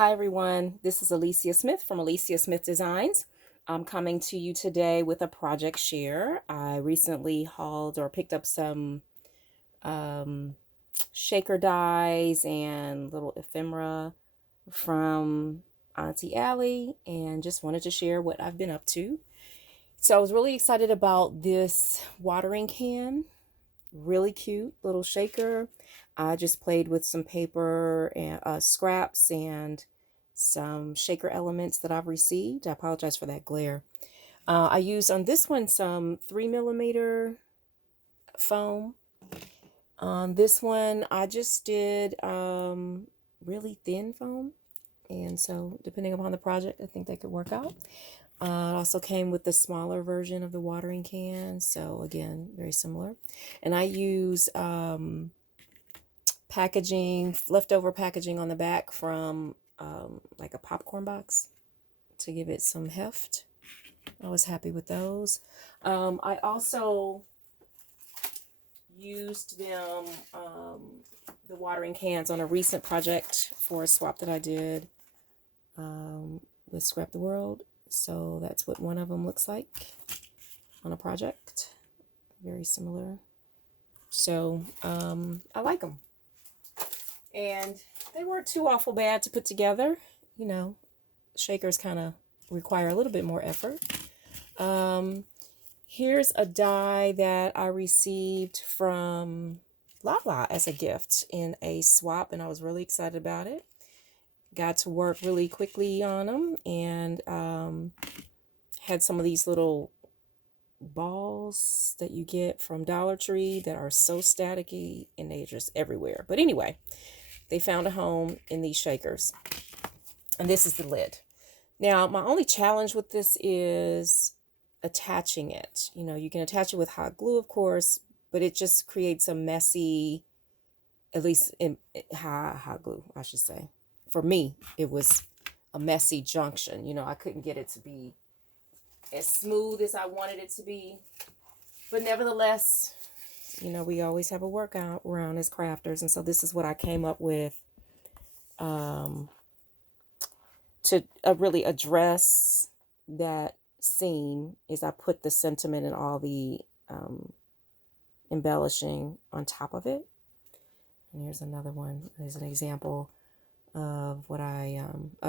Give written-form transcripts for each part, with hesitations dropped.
Hi everyone, this is Alicia Smith from Alicia Smith Designs. I'm coming to you today with a project share. I recently hauled or picked up some shaker dies and little ephemera from Auntie Allie and just wanted to share what I've been up to. So I was really excited about this watering can. Really cute little shaker. I just played with some paper and scraps and some shaker elements that I've received. I apologize for that glare. I used on this one some 3mm foam. On this one, I just did really thin foam. And so depending upon the project, I think they could work out. It also came with the smaller version of the watering can. So again, very similar. And I use packaging, leftover packaging on the back from like a popcorn box to give it some heft. I was happy with those. I also used them, the watering cans, on a recent project for a swap that I did with Scrap the World. So that's what one of them looks like on a project. Very similar. So I like them. And they weren't too awful bad to put together. You know, shakers kind of require a little bit more effort. Here's a die that I received from Lala as a gift in a swap, and I was really excited about it. Got to work really quickly on them, and had some of these little balls that you get from Dollar Tree that are so staticky and they're just everywhere. But anyway, they found a home in these shakers. And this is the lid. Now, my only challenge with this is attaching it. You know, you can attach it with hot glue, of course, but it just creates a messy, at least in hot glue, I should say. For me, it was a messy junction. You know, I couldn't get it to be as smooth as I wanted it to be. But nevertheless, you know, we always have a workout around as crafters. And so this is what I came up with to really address that scene. Is I put the sentiment and all the embellishing on top of it. And here's another one. There's an example of what I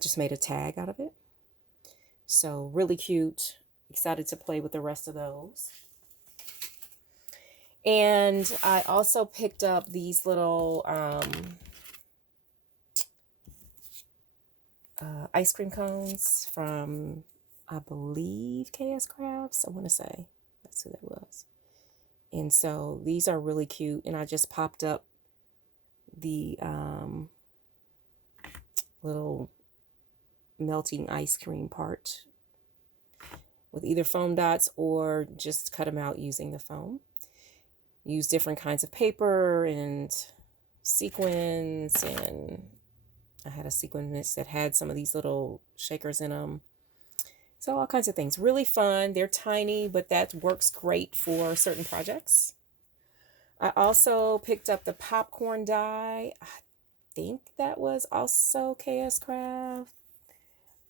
just made a tag out of it. So really cute. Excited to play with the rest of those. And I also picked up these little ice cream cones from, I believe, KS Crafts. I want to say that's who that was. And so these are really cute. And I just popped up the little melting ice cream part with either foam dots or just cut them out using the foam. Use different kinds of paper and sequins, and I had a sequence that had some of these little shakers in them. So all kinds of things. Really fun. They're tiny, but that works great for certain projects. I also picked up the popcorn die. I think that was also KS Craft.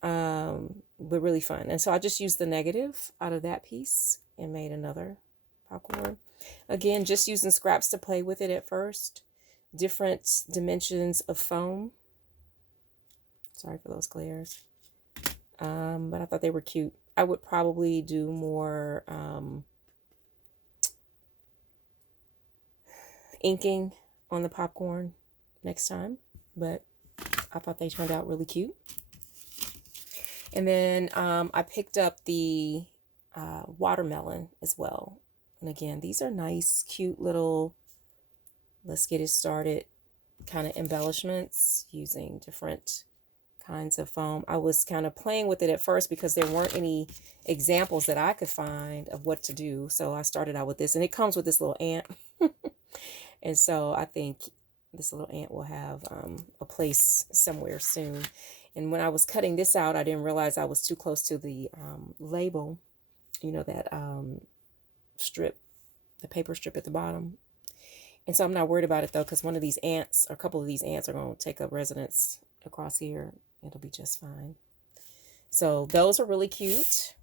But really fun. And so I just used the negative out of that piece and made another popcorn. Again, just using scraps to play with it at first. Different dimensions of foam. Sorry for those glares. But I thought they were cute. I would probably do more inking on the popcorn next time. But I thought they turned out really cute. And then I picked up the watermelon as well. And again, these are nice, cute little, let's get it started kind of embellishments using different kinds of foam. I was kind of playing with it at first because there weren't any examples that I could find of what to do. So I started out with this, and it comes with this little ant. And so I think this little ant will have a place somewhere soon. And when I was cutting this out, I didn't realize I was too close to the label, you know, that strip, the paper strip at the bottom. And so I'm not worried about it though, because one of these ants, or a couple of these ants, are going to take up residence across here It'll be just fine. So those are really cute.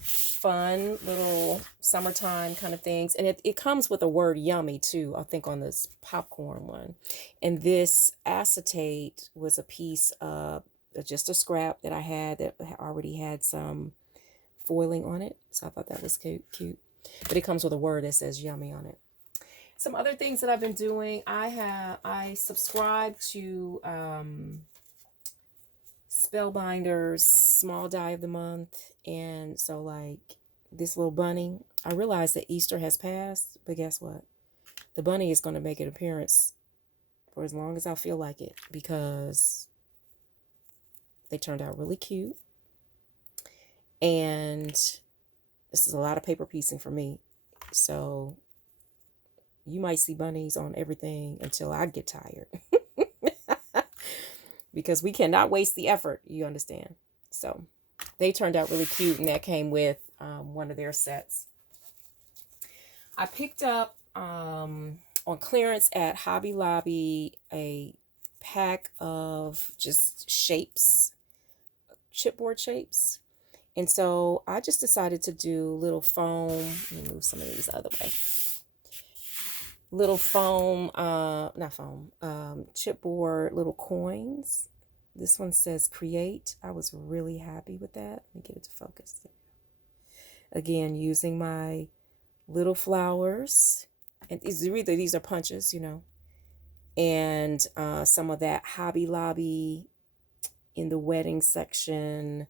Fun little summertime kind of things. And it comes with a word yummy too, I think, on this popcorn one. And this acetate was a piece of just a scrap that I had that already had some foiling on it. So I thought that was cute. But it comes with a word that says yummy on it. Some other things that I've been doing, I subscribe to Spellbinder's small die of the month. And so like this little bunny, I realized that Easter has passed, but guess what? The bunny is going to make an appearance for as long as I feel like it, because they turned out really cute. And this is a lot of paper piecing for me. So you might see bunnies on everything until I get tired. Because we cannot waste the effort, you understand. So they turned out really cute, and that came with one of their sets. I picked up on clearance at Hobby Lobby a pack of just shapes, chipboard shapes. And so I just decided to do little foam. Let me move some of these other way. Little foam, not foam, chipboard little coins. This one says create. I was really happy with that. Let me get it to focus. Again, using my little flowers. And these are punches, you know. And some of that Hobby Lobby in the wedding section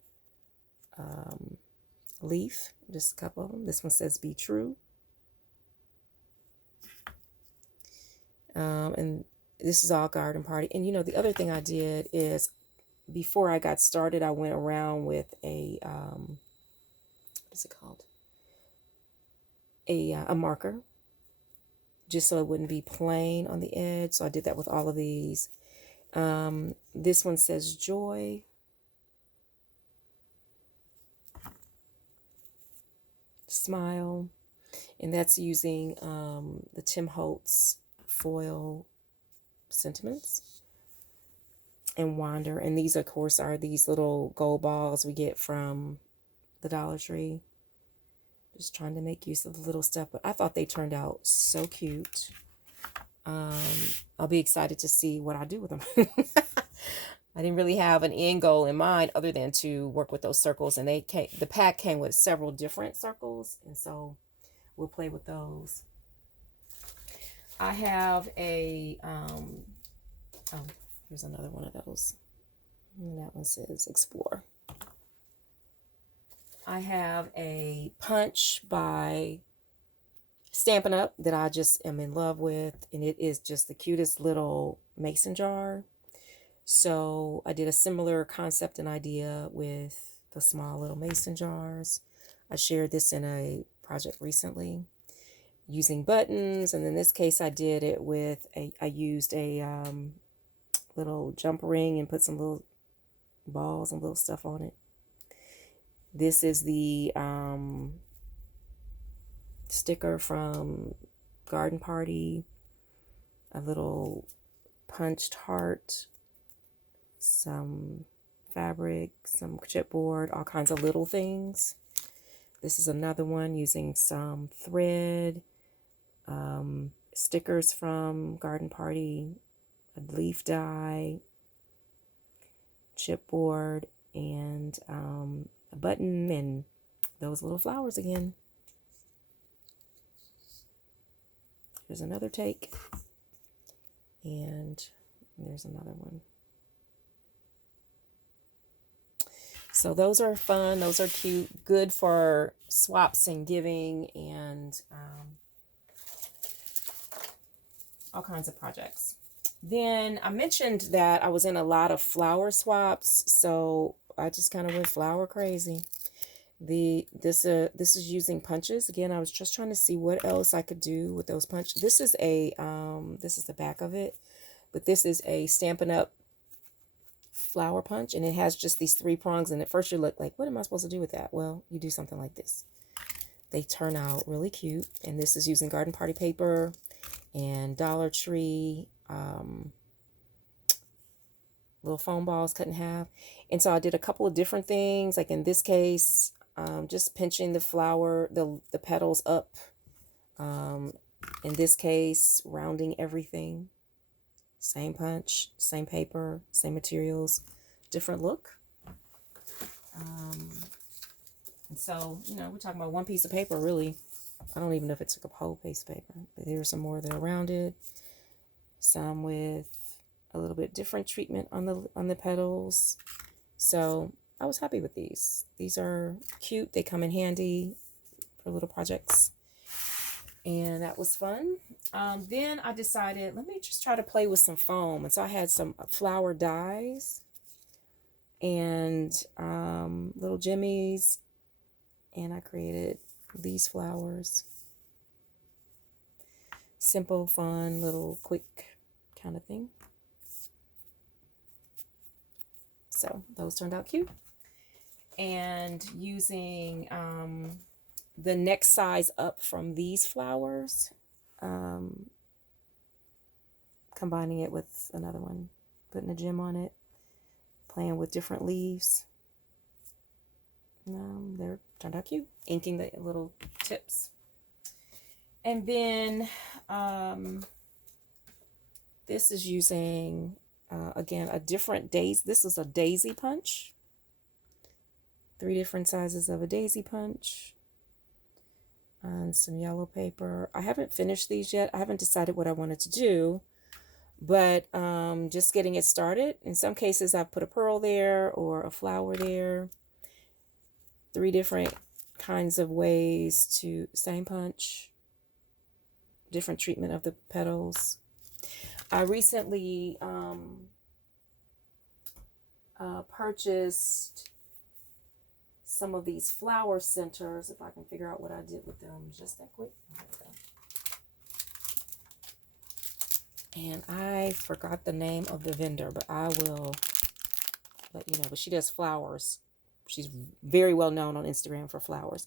leaf. Just a couple of them. This one says be true. And this is all garden party. And you know, the other thing I did is before I got started, I went around with a, what is it called? A marker, just so it wouldn't be plain on the edge. So I did that with all of these. This one says joy. Smile. And that's using the Tim Holtz foil sentiments and wander. And these of course are these little gold balls we get from the Dollar Tree. Just trying to make use of the little stuff, but I thought they turned out so cute. I'll be excited to see what I do with them. I didn't really have an end goal in mind other than to work with those circles, and the pack came with several different circles, and so we'll play with those. I have a, oh, here's another one of those. And that one says explore. I have a punch by Stampin' Up! That I just am in love with. And it is just the cutest little mason jar. So I did a similar concept and idea with the small little mason jars. I shared this in a project recently, using buttons, and in this case I did it with I used a little jump ring and put some little balls and little stuff on it. This is the sticker from Garden Party, a little punched heart, some fabric, some chipboard, all kinds of little things. This is another one using some thread, stickers from Garden Party, a leaf die, chipboard, and a button, and those little flowers again. Here's another take, and there's another one. So those are fun, those are cute, good for swaps and giving, and all kinds of projects. Then I mentioned that I was in a lot of flower swaps, so I just kind of went flower crazy. This is using punches. Again, I was just trying to see what else I could do with those punches. This is a this is the back of it, but this is a Stampin' Up! Flower punch, and it has just these 3 prongs, and at first you look like, what am I supposed to do with that? Well, you do something like this. They turn out really cute, and this is using Garden Party paper and Dollar Tree little foam balls cut in half. And so I did a couple of different things. Like in this case, just pinching the flower, the petals up. In this case, rounding everything. Same punch, same paper, same materials, different look. And so, you know, we're talking about one piece of paper, really. I don't even know if it took a whole piece of paper. But there's some more that are rounded. Some with a little bit different treatment on the petals. So I was happy with these. These are cute. They come in handy for little projects. And that was fun. Then I decided, let me just try to play with some foam. And so I had some flower dies and little jimmies. And I created these flowers. Simple, fun, little quick kind of thing. So those turned out cute. And using the next size up from these flowers, combining it with another one, putting a gem on it, playing with different leaves. They're turned out cute. Inking the little tips. And then this is using, again, a different daisy. This is a daisy punch. 3 different sizes of a daisy punch. And some yellow paper. I haven't finished these yet. I haven't decided what I wanted to do. But just getting it started. In some cases, I've put a pearl there or a flower there. 3 different kinds of ways to, same punch, different treatment of the petals. I recently purchased some of these flower centers, if I can figure out what I did with them just that quick. And I forgot the name of the vendor, but I will let you know. But she does flowers. She's very well known on Instagram for flowers.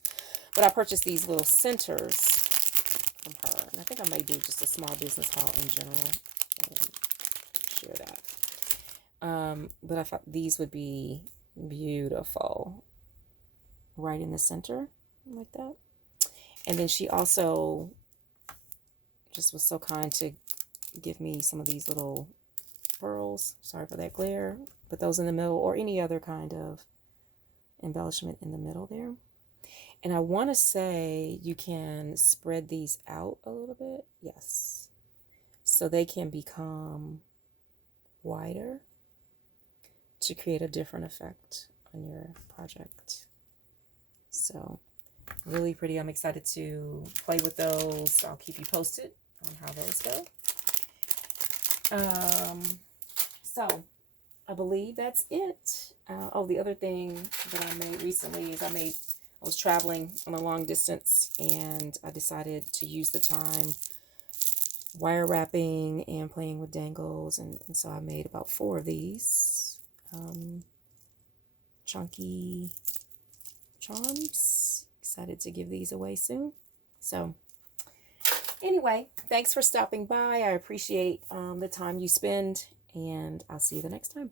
But I purchased these little centers from her. And I think I may do just a small business haul in general and share that. But I thought these would be beautiful right in the center like that. And then she also just was so kind to give me some of these little pearls. Sorry for that glare. Put those in the middle, or any other kind of embellishment in the middle there. And I want to say you can spread these out a little bit. Yes. So they can become wider to create a different effect on your project. So really pretty. I'm excited to play with those. I'll keep you posted on how those go. So I believe that's it. Oh, the other thing that I made recently is I was traveling on a long distance, and I decided to use the time wire wrapping and playing with dangles, and so I made about 4 of these chunky charms. Excited to give these away soon. So anyway, thanks for stopping by. I appreciate the time you spend, and I'll see you the next time.